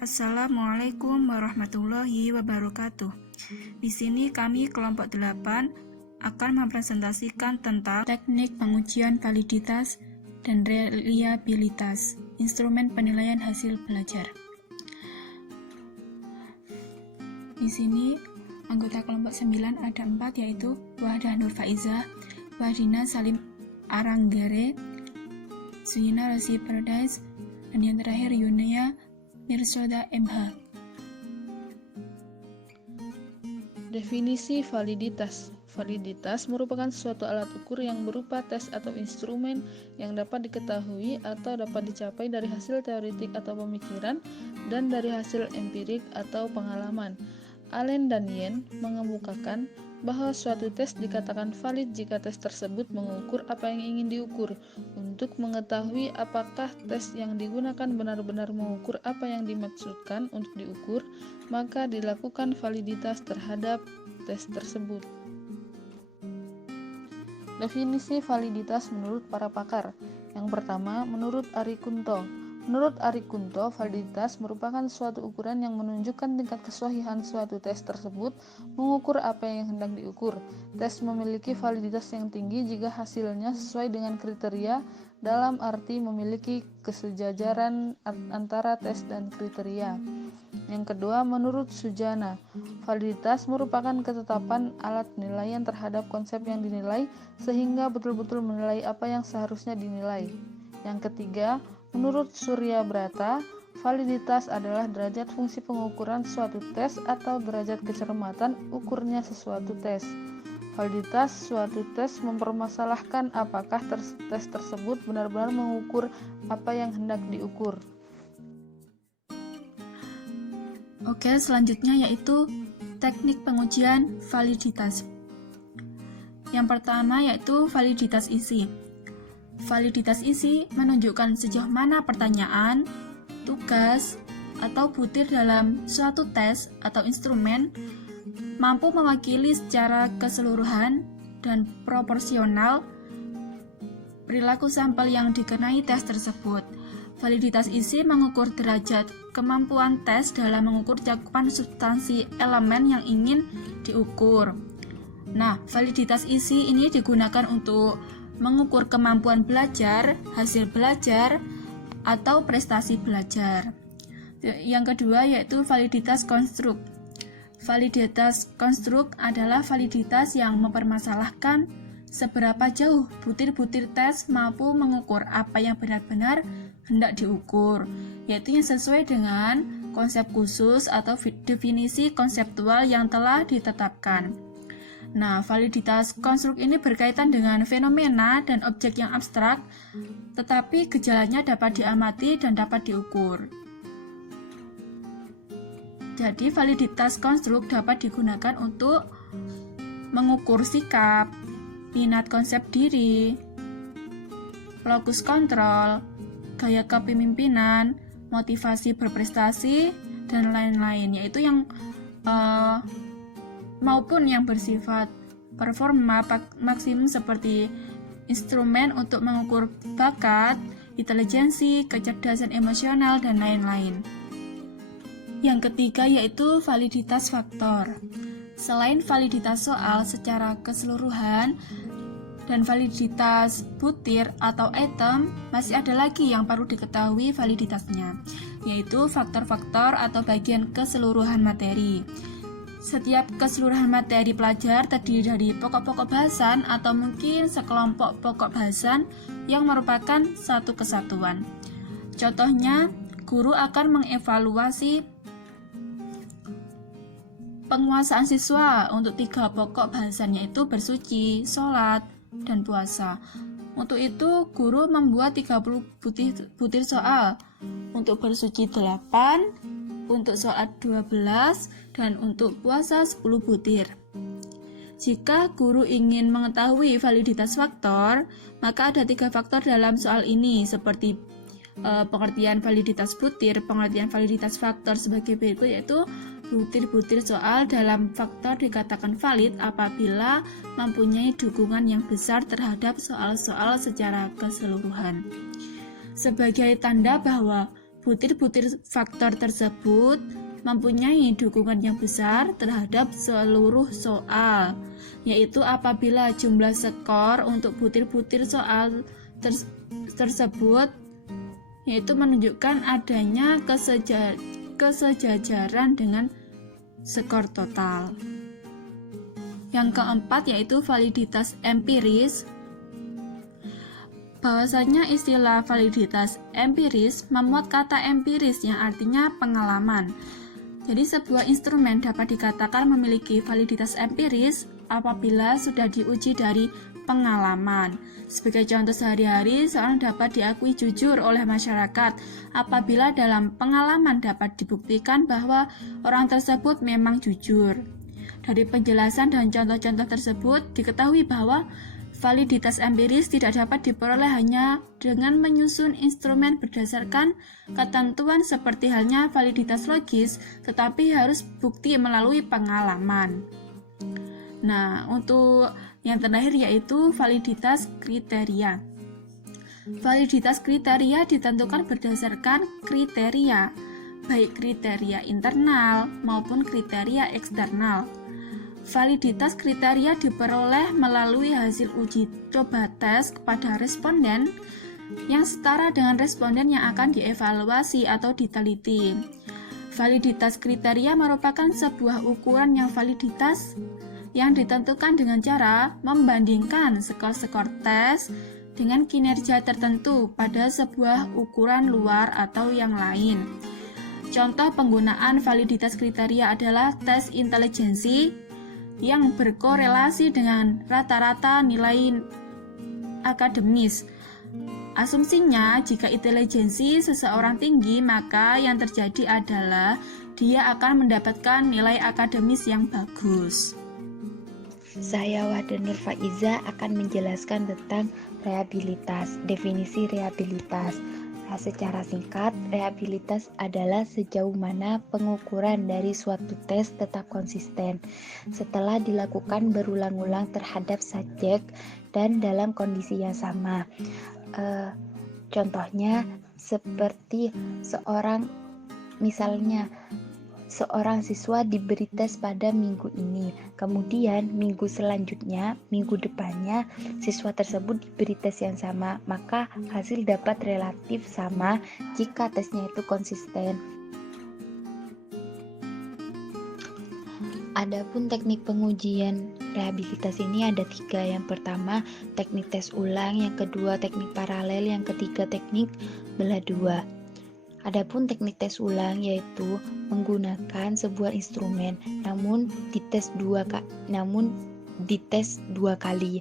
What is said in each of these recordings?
Assalamualaikum warahmatullahi wabarakatuh. Di sini kami kelompok 8 akan mempresentasikan tentang teknik pengujian validitas dan reliabilitas instrumen penilaian hasil belajar. Di sini anggota kelompok 9 ada 4, yaitu Wahdah Nur Faizah, Wahdina Salim Aranggare, Suyina Rosi Paradise, dan yang terakhir Yunia Mirsoda MH. Definisi validitas. Validitas merupakan suatu alat ukur yang berupa tes atau instrumen yang dapat diketahui atau dapat dicapai dari hasil teoretik atau pemikiran dan dari hasil empirik atau pengalaman. Allen dan Yen mengemukakan bahwa suatu tes dikatakan valid jika tes tersebut mengukur apa yang ingin diukur. Untuk mengetahui apakah tes yang digunakan benar-benar mengukur apa yang dimaksudkan untuk diukur, maka dilakukan validitas terhadap tes tersebut. Definisi validitas menurut para pakar. Yang pertama, menurut Ari Kunto. Menurut Ari Kunto, validitas merupakan suatu ukuran yang menunjukkan tingkat kesahihan suatu tes tersebut mengukur apa yang hendak diukur. Tes memiliki validitas yang tinggi jika hasilnya sesuai dengan kriteria, dalam arti memiliki kesejajaran antara tes dan kriteria. Yang kedua, menurut Sujana, validitas merupakan ketetapan alat penilaian terhadap konsep yang dinilai sehingga betul-betul menilai apa yang seharusnya dinilai. Yang ketiga, menurut Surya Brata, validitas adalah derajat fungsi pengukuran suatu tes atau derajat kecermatan ukurnya sesuatu tes. Validitas suatu tes mempermasalahkan apakah tes tersebut benar-benar mengukur apa yang hendak diukur. Oke, selanjutnya yaitu teknik pengujian validitas. Yang pertama yaitu validitas isi. Validitas isi menunjukkan sejauh mana pertanyaan, tugas, atau butir dalam suatu tes atau instrumen mampu mewakili secara keseluruhan dan proporsional perilaku sampel yang dikenai tes tersebut. Validitas isi mengukur derajat kemampuan tes dalam mengukur cakupan substansi elemen yang ingin diukur. Nah, validitas isi ini digunakan untuk mengukur kemampuan belajar, hasil belajar, atau prestasi belajar. Yang kedua yaitu validitas konstruk. Validitas konstruk adalah validitas yang mempermasalahkan seberapa jauh butir-butir tes mampu mengukur apa yang benar-benar hendak diukur, yaitu yang sesuai dengan konsep khusus atau definisi konseptual yang telah ditetapkan. Nah, validitas konstruk ini berkaitan dengan fenomena dan objek yang abstrak, tetapi gejalanya dapat diamati dan dapat diukur. Jadi, validitas konstruk dapat digunakan untuk mengukur sikap, minat konsep diri, locus kontrol, gaya kepemimpinan, motivasi berprestasi, dan lain-lain, yaitu yang maupun yang bersifat performa maksimum seperti instrumen untuk mengukur bakat, intelijensi, kecerdasan emosional, dan lain-lain. Yang ketiga yaitu validitas faktor. Selain validitas soal secara keseluruhan dan validitas butir atau item, masih ada lagi yang perlu diketahui validitasnya, yaitu faktor-faktor atau bagian keseluruhan materi. Setiap keseluruhan materi pelajar terdiri dari pokok-pokok bahasan atau mungkin sekelompok pokok bahasan yang merupakan satu kesatuan. Contohnya, guru akan mengevaluasi penguasaan siswa untuk 3 pokok bahasan, yaitu bersuci, sholat, dan puasa. Untuk itu, guru membuat 30 butir soal. Untuk bersuci 8, untuk sholat 12, dan untuk puasa 10 butir. Jika guru ingin mengetahui validitas faktor, maka ada 3 faktor dalam soal ini, seperti pengertian validitas butir, pengertian validitas faktor sebagai berikut, yaitu butir-butir soal dalam faktor dikatakan valid apabila mempunyai dukungan yang besar terhadap soal-soal secara keseluruhan. Sebagai tanda bahwa butir-butir faktor tersebut mempunyai dukungan yang besar terhadap seluruh soal, yaitu apabila jumlah skor untuk butir-butir soal tersebut yaitu menunjukkan adanya kesejajaran dengan skor total. Yang keempat yaitu validitas empiris. Bahwasanya istilah validitas empiris memuat kata empiris yang artinya pengalaman. Jadi sebuah instrumen dapat dikatakan memiliki validitas empiris apabila sudah diuji dari pengalaman. Sebagai contoh sehari-hari, seorang dapat diakui jujur oleh masyarakat apabila dalam pengalaman dapat dibuktikan bahwa orang tersebut memang jujur. Dari penjelasan dan contoh-contoh tersebut, diketahui bahwa validitas empiris tidak dapat diperoleh hanya dengan menyusun instrumen berdasarkan ketentuan seperti halnya validitas logis, tetapi harus bukti melalui pengalaman. Nah, untuk yang terakhir yaitu validitas kriteria. Validitas kriteria ditentukan berdasarkan kriteria, baik kriteria internal maupun kriteria eksternal. Validitas kriteria diperoleh melalui hasil uji coba tes kepada responden yang setara dengan responden yang akan dievaluasi atau diteliti. Validitas kriteria merupakan sebuah ukuran validitas yang ditentukan dengan cara membandingkan skor-skor tes dengan kinerja tertentu pada sebuah ukuran luar atau yang lain. Contoh penggunaan validitas kriteria adalah tes intelijensi yang berkorelasi dengan rata-rata nilai akademis. Asumsinya, jika intelijensi seseorang tinggi, maka yang terjadi adalah dia akan mendapatkan nilai akademis yang bagus. Saya Wahda Nur Faiza akan menjelaskan tentang rehabilitas. Definisi rehabilitas. Secara singkat, rehabilitas adalah sejauh mana pengukuran dari suatu tes tetap konsisten setelah dilakukan berulang-ulang terhadap subjek dan dalam kondisi yang sama. Contohnya seperti seorang siswa diberi tes pada minggu ini, kemudian minggu selanjutnya, minggu depannya, siswa tersebut diberi tes yang sama, maka hasil dapat relatif sama jika tesnya itu konsisten. Adapun teknik pengujian rehabilitas ini ada 3. Yang pertama, teknik tes ulang, yang kedua teknik paralel, yang ketiga teknik belah dua. Adapun teknik tes ulang yaitu menggunakan sebuah instrumen namun dites dua kali.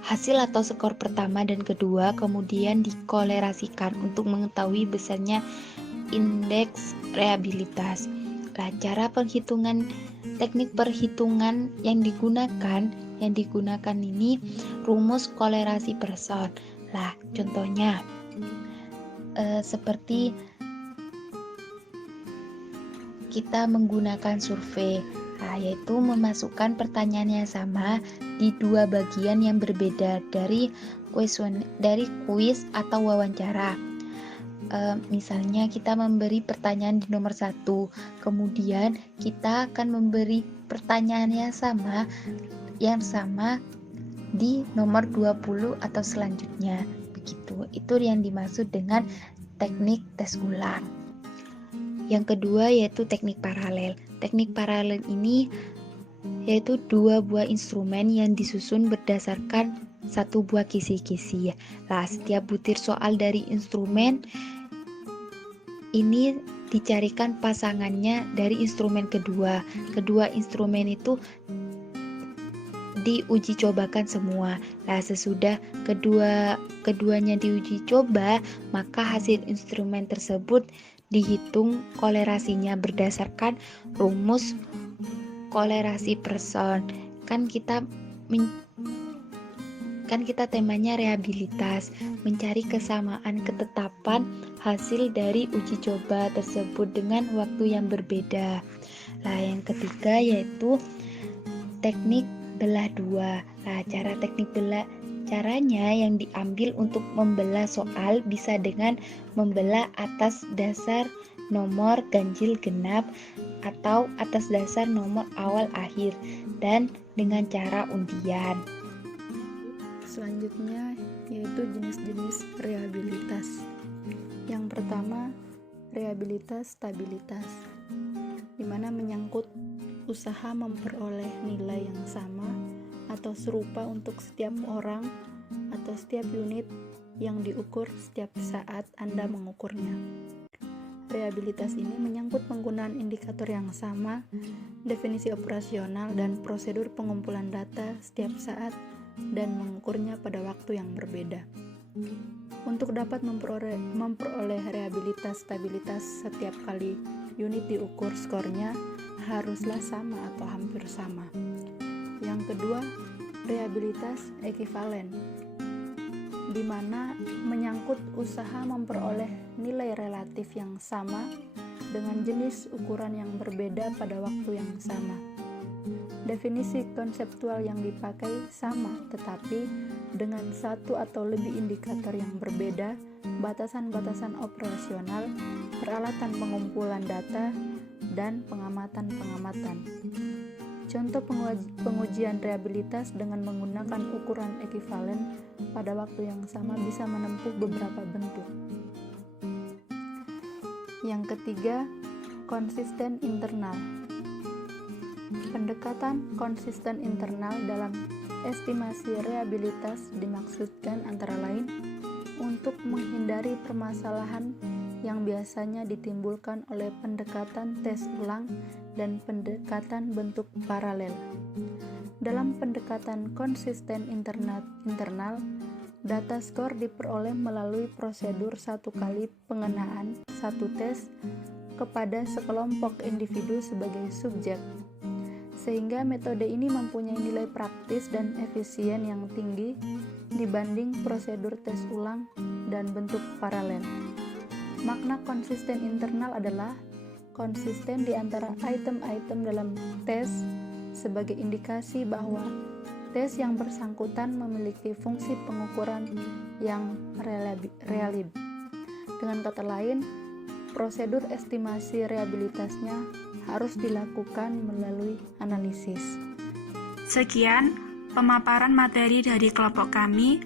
Hasil atau skor pertama dan kedua kemudian dikolerasikan untuk mengetahui besarnya indeks rehabilitas. Cara perhitungan teknik perhitungan yang digunakan ini rumus kolerasi Pearson. Contohnya seperti kita menggunakan survei, yaitu memasukkan pertanyaan yang sama di dua bagian yang berbeda dari kuis atau wawancara. Misalnya kita memberi pertanyaan di nomor 1, kemudian kita akan memberi pertanyaan yang sama di nomor 20 atau selanjutnya. Begitu. Itu yang dimaksud dengan teknik tes ulang. Yang kedua yaitu teknik paralel. Teknik paralel ini yaitu 2 buah instrumen yang disusun berdasarkan 1 buah kisi-kisi. Setiap butir soal dari instrumen ini dicarikan pasangannya dari instrumen kedua. Kedua instrumen itu diuji cobakan semua. Sesudah keduanya diuji coba, maka hasil instrumen tersebut dihitung kolerasinya berdasarkan rumus kolerasi Pearson. Kan kan kita temanya rehabilitas, mencari kesamaan ketetapan hasil dari uji coba tersebut dengan waktu yang berbeda. Nah, yang ketiga yaitu teknik belah dua. Nah, caranya yang diambil untuk membelah soal bisa dengan membelah atas dasar nomor ganjil genap atau atas dasar nomor awal akhir dan dengan cara undian. Selanjutnya yaitu jenis-jenis rehabilitas. Yang pertama, rehabilitas stabilitas, di mana menyangkut usaha memperoleh nilai yang sama atau serupa untuk setiap orang atau setiap unit yang diukur setiap saat Anda mengukurnya. Rehabilitas ini menyangkut penggunaan indikator yang sama, definisi operasional, dan prosedur pengumpulan data setiap saat dan mengukurnya pada waktu yang berbeda. Untuk dapat memperoleh rehabilitas stabilitas setiap kali unit diukur, skornya haruslah sama atau hampir sama. Yang kedua, rehabilitas ekivalen, di mana menyangkut usaha memperoleh nilai relatif yang sama dengan jenis ukuran yang berbeda pada waktu yang sama. Definisi konseptual yang dipakai sama, tetapi dengan satu atau lebih indikator yang berbeda, batasan-batasan operasional, peralatan pengumpulan data, dan pengamatan-pengamatan. Contoh pengujian rehabilitas dengan menggunakan ukuran ekivalen pada waktu yang sama bisa menempuh beberapa bentuk. Yang ketiga, konsisten internal. Pendekatan konsisten internal dalam estimasi rehabilitas dimaksudkan antara lain untuk menghindari permasalahan yang biasanya ditimbulkan oleh pendekatan tes ulang dan pendekatan bentuk paralel. Dalam pendekatan konsisten internal, data skor diperoleh melalui prosedur satu kali pengenaan satu tes kepada sekelompok individu sebagai subjek, sehingga metode ini mempunyai nilai praktis dan efisien yang tinggi dibanding prosedur tes ulang dan bentuk paralel. Makna konsisten internal adalah konsisten di antara item-item dalam tes sebagai indikasi bahwa tes yang bersangkutan memiliki fungsi pengukuran yang reliable. Dengan kata lain, prosedur estimasi rehabilitasnya harus dilakukan melalui analisis. Sekian pemaparan materi dari kelompok kami.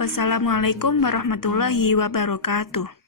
Wassalamualaikum warahmatullahi wabarakatuh.